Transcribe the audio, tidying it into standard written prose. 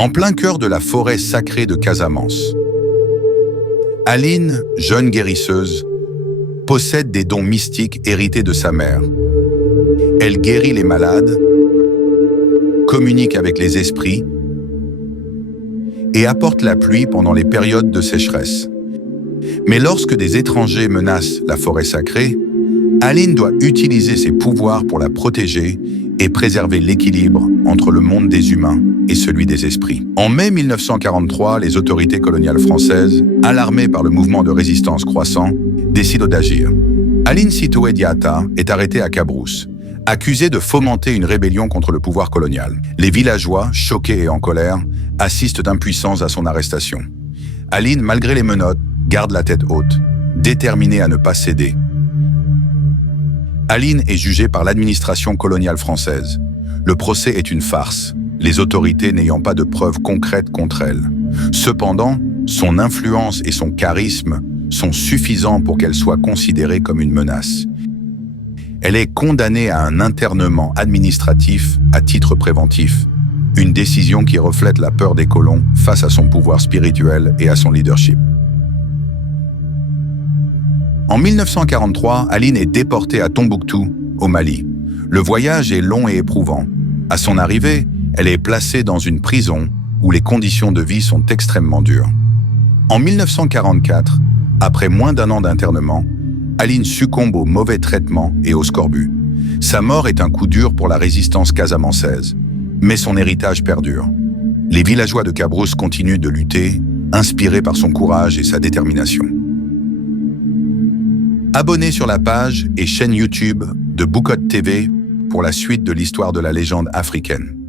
En plein cœur de la forêt sacrée de Casamance, Aline, jeune guérisseuse, possède des dons mystiques hérités de sa mère. Elle guérit les malades, communique avec les esprits et apporte la pluie pendant les périodes de sécheresse. Mais lorsque des étrangers menacent la forêt sacrée, Aline doit utiliser ses pouvoirs pour la protéger et préserver l'équilibre entre le monde des humains et celui des esprits. En mai 1943, les autorités coloniales françaises, alarmées par le mouvement de résistance croissant, décident d'agir. Aline Sitoé Diatta est arrêtée à Cabrousse, accusée de fomenter une rébellion contre le pouvoir colonial. Les villageois, choqués et en colère, assistent d'impuissance à son arrestation. Aline, malgré les menottes, garde la tête haute, déterminée à ne pas céder. Aline est jugée par l'administration coloniale française. Le procès est une farce, les autorités n'ayant pas de preuves concrètes contre elle. Cependant, son influence et son charisme sont suffisants pour qu'elle soit considérée comme une menace. Elle est condamnée à un internement administratif à titre préventif, une décision qui reflète la peur des colons face à son pouvoir spirituel et à son leadership. En 1943, Aline est déportée à Tombouctou, au Mali. Le voyage est long et éprouvant. À son arrivée, elle est placée dans une prison où les conditions de vie sont extrêmement dures. En 1944, après moins d'un an d'internement, Aline succombe aux mauvais traitements et au scorbut. Sa mort est un coup dur pour la résistance casamançaise, mais son héritage perdure. Les villageois de Cabrousse continuent de lutter, inspirés par son courage et sa détermination. Abonnez sur la page et chaîne YouTube de Boucotte TV pour la suite de l'histoire de la légende africaine.